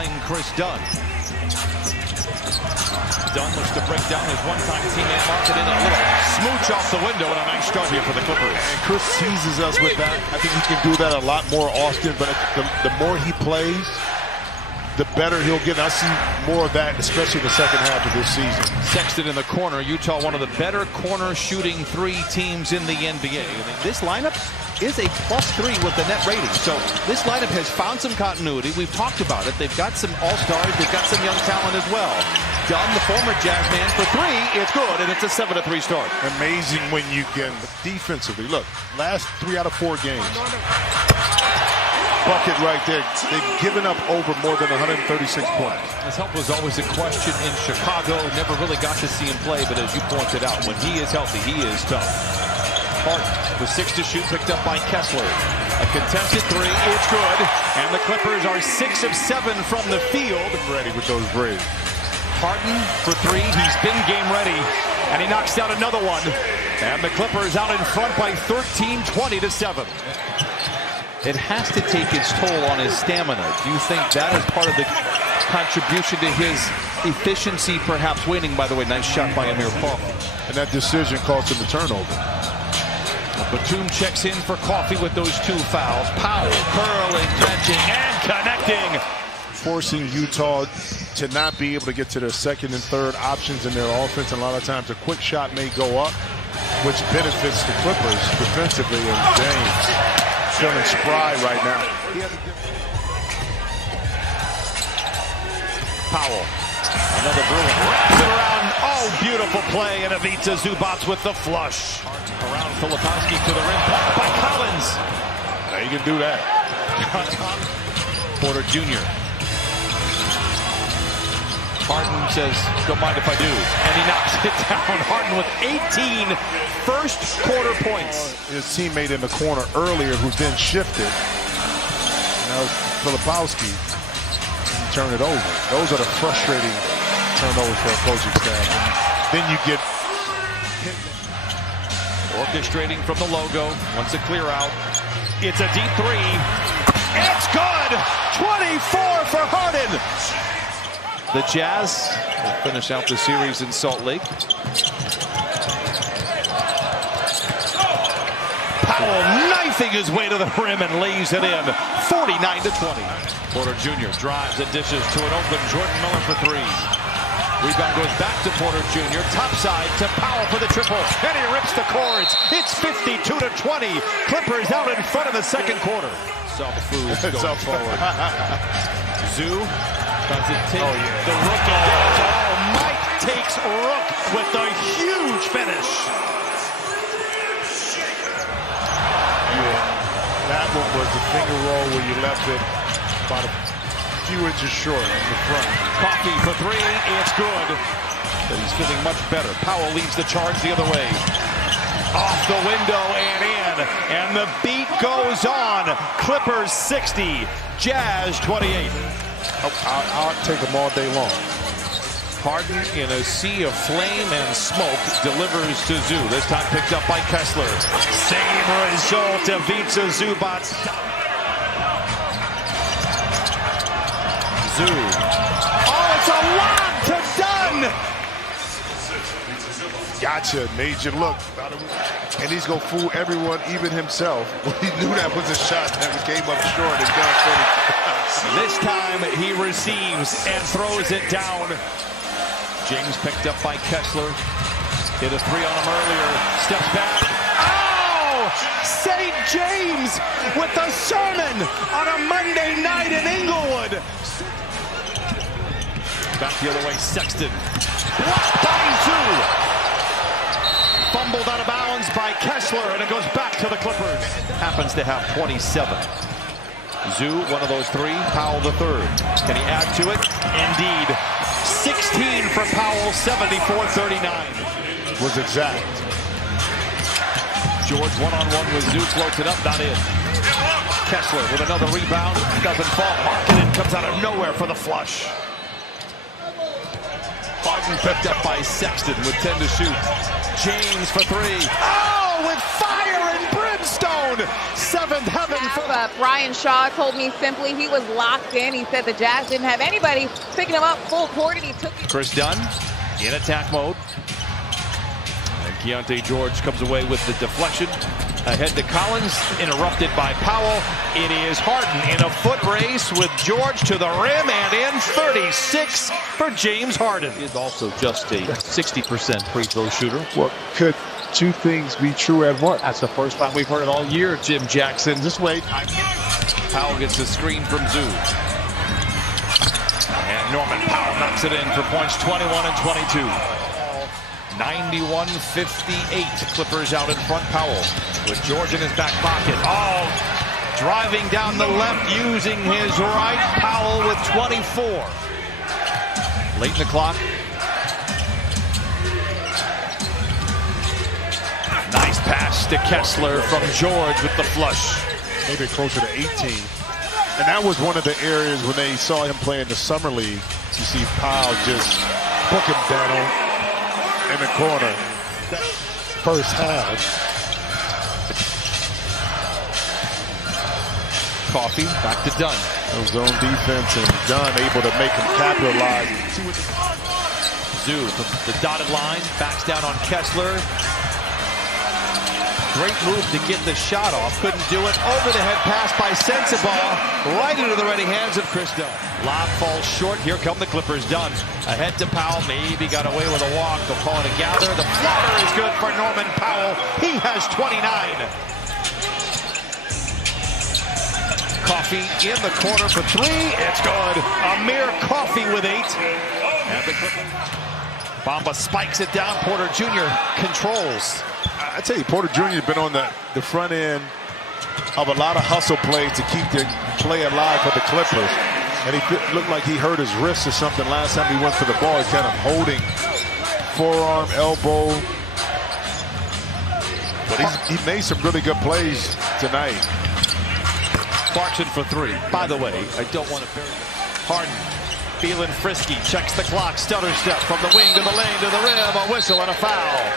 find Chris Dunn. Dunn looks to break down his one-time teammate, mark it in a little smooch off the window, and a nice start here for the Clippers. And Chris seizes us with that. I think he can do that a lot more often, but the more he plays, the better he'll get. And I see more of that, especially in the second half of this season. Sexton in the corner. Utah, one of the better corner shooting three teams in the NBA. This lineup is a +3 with the net rating. So this lineup has found some continuity. We've talked about it. They've got some all-stars. They've got some young talent as well. Dunn, the former Jazz man, for three. It's good, and it's a 7-3 start. Amazing when you can defensively. Look, last 3 out of 4 games. Bucket right there. They've given up over more than 136 points. His health was always a question in Chicago. Never really got to see him play, but as you pointed out, when he is healthy, he is tough. Harden with 6 to shoot, picked up by Kessler. A contested 3, it's good. And the Clippers are 6 of 7 from the field. Ready with those braids. Harden for 3, he's been game ready. And he knocks down another one. And the Clippers out in front by 13, 20-7. It has to take its toll on his stamina. Do you think that is part of the contribution to his efficiency perhaps waning? By the way, nice shot by Amir Coffey. And that decision cost him a turnover. Batum checks in for Coffey with those 2 fouls. Powell curling, catching, and connecting. Forcing Utah to not be able to get to their second and third options in their offense. And a lot of times a quick shot may go up, which benefits the Clippers defensively. And James feeling spry right now. Powell, another brilliant, wraps it around. Oh, beautiful play, and Ivica Zubac with the flush. Around Filipowski to the rim, blocked by Collins. Now you can do that. Porter Jr. Harden says, don't mind if I do. And he knocks it down. Harden with 18 first quarter points. His teammate in the corner earlier who then shifted. Now Filipowski turn it over. Those are the frustrating turnovers for a coaching staff. And then you get orchestrating from the logo. Wants a clear out. It's a deep 3. It's good! 24 for Harden! The Jazz will finish out the series in Salt Lake. Powell knifing his way to the rim and lays it in. 49-20. Porter Jr. drives and dishes to an open Jordan Miller for 3. Rebound goes back to Porter Jr. Topside to Powell for the triple. And he rips the cords. It's 52-20. Clippers out in front of the second quarter. Soft foods going forward. Zoo. Does it take the rookie down? Oh, Mike takes Rook with the huge finish. That one was the finger roll where you left it about a few inches short in the front. Coffey for 3, it's good. But he's feeling much better. Powell leads the charge the other way. Off the window and in. And the beat goes on. Clippers 60, Jazz 28. I'll take them all day long. Harden in a sea of flame and smoke delivers to Zoo. This time picked up by Kessler. Same result, Ivica Zubac. Zoo. Oh, it's a lob to Dunn! Gotcha, made you look. And he's going to fool everyone, even himself. He knew that was a shot that came up short and Dunn finished. This time he receives and throws it down. James picked up by Kessler. Hit a 3 on him earlier. Steps back. Oh! St. James with the sermon on a Monday night in Inglewood. Back the other way, Sexton. Blocked by Zoo. Fumbled out of bounds by Kessler, and it goes back to the Clippers. Happens to have 27. Zoo, one of those 3. Powell the 3rd. Can he add to it? Indeed. 16 for Powell, 74-39. Was exact. George one-on-one with Zoo, floats it up, not in. Kessler with another rebound, doesn't fall. Markkanen comes out of nowhere for the flush. Harden picked up by Sexton with 10 to shoot. James for 3. Oh, with fire and brimstone! own seventh heaven. Brian Shaw told me simply he was locked in. He said the Jazz didn't have anybody picking him up full court, and he took it. Chris Dunn in attack mode. And Keontae George comes away with the deflection. Ahead to Collins, interrupted by Powell. It is Harden in a foot race with George to the rim and in. 36 for James Harden. He is also just a 60% free throw shooter. Well, could two things be true at once? That's the first time we've heard it all year, Jim Jackson. Just wait. Powell gets the screen from Zoo. And Norman Powell knocks it in for points 21 and 22. 91-58. Clippers out in front. Powell with George in his back pocket. Oh, driving down the left using his right. Powell with 24. Late in the clock. Nice pass to Kessler from George with the flush. Maybe closer to 18. And that was one of the areas when they saw him play in the summer league. You see Powell just book him down in the corner. First half. Coffee back to Dunn. Zone defense and Dunn able to make him capitalize. Zoo, the dotted line, backs down on Kessler. Great move to get the shot off. Couldn't do it. Over the head pass by Sensabaugh. Right into the ready hands of Chris Dunn. Lob falls short. Here come the Clippers. Dunn ahead to Powell. Maybe got away with a walk. They'll call it a gather. The floater is good for Norman Powell. He has 29. Coffee in the corner for three. It's good. Amir Coffee with 8. And the Clippers. Bamba spikes it down. Porter Jr. controls. I tell you, Porter Jr. has been on the front end of a lot of hustle plays to keep the play alive for the Clippers. And he looked like he hurt his wrist or something last time he went for the ball. He's kind of holding forearm, elbow. But he made some really good plays tonight. Clarkson for 3. By the way, I don't want to bury Harden. Feeling frisky, checks the clock, stutter step from the wing to the lane to the rim, a whistle and a foul.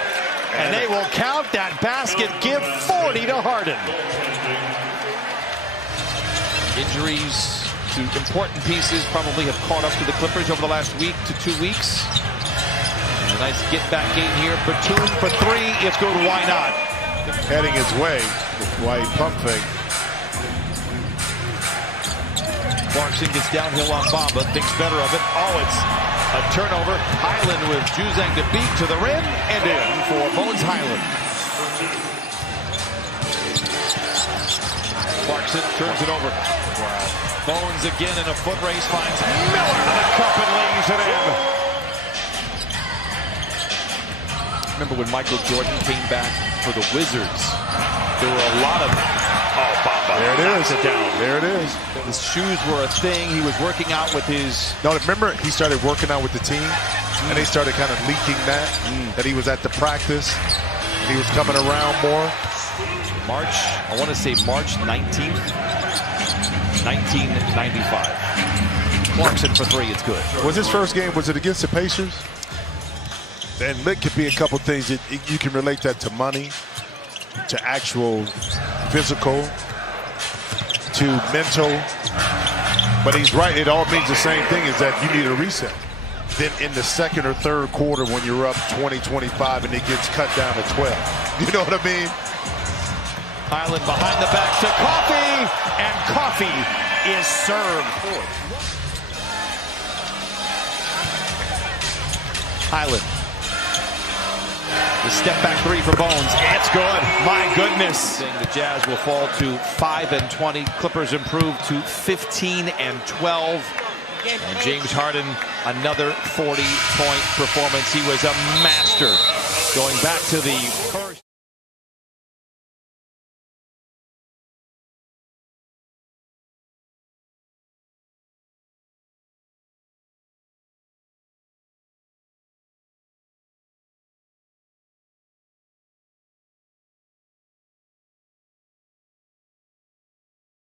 And they will count that basket, give 40 to Harden. Injuries to important pieces probably have caught up to the Clippers over the last week to 2 weeks. And a nice get back game here. Batum for 3, it's good, why not? Heading his way, White pump fake. Clarkson gets downhill on Bamba, thinks better of it. Oh, it's a turnover. Highland with Juzang to beat to the rim and in for Bones Highland. Clarkson turns it over. Bones again in a foot race, finds Miller to the cup and lays it in. Remember when Michael Jordan came back for the Wizards? There were a lot of... Oh, Bamba. There it is. It down. There it is. His shoes were a thing. He was working out with his... No, remember he started working out with the team, and they started kind of leaking that he was at the practice, and he was coming around more. March, I want to say March 19th, 1995. Clarkson for 3, it's good. Was his first game, was it against the Pacers? And it could be a couple things. You can relate that to money, to actual physical, to mental. But he's right. It all means the same thing, is that you need a reset. Then in the second or third quarter when you're up 20-25 and it gets cut down to 12. You know what I mean? Highland behind the back to Coffee, and Coffee is served. Highland. The step back 3 for Bones. It's good. My goodness. The Jazz will fall to 5-20. Clippers improve to 15-12. And James Harden, another 40-point performance. He was a master going back to the first.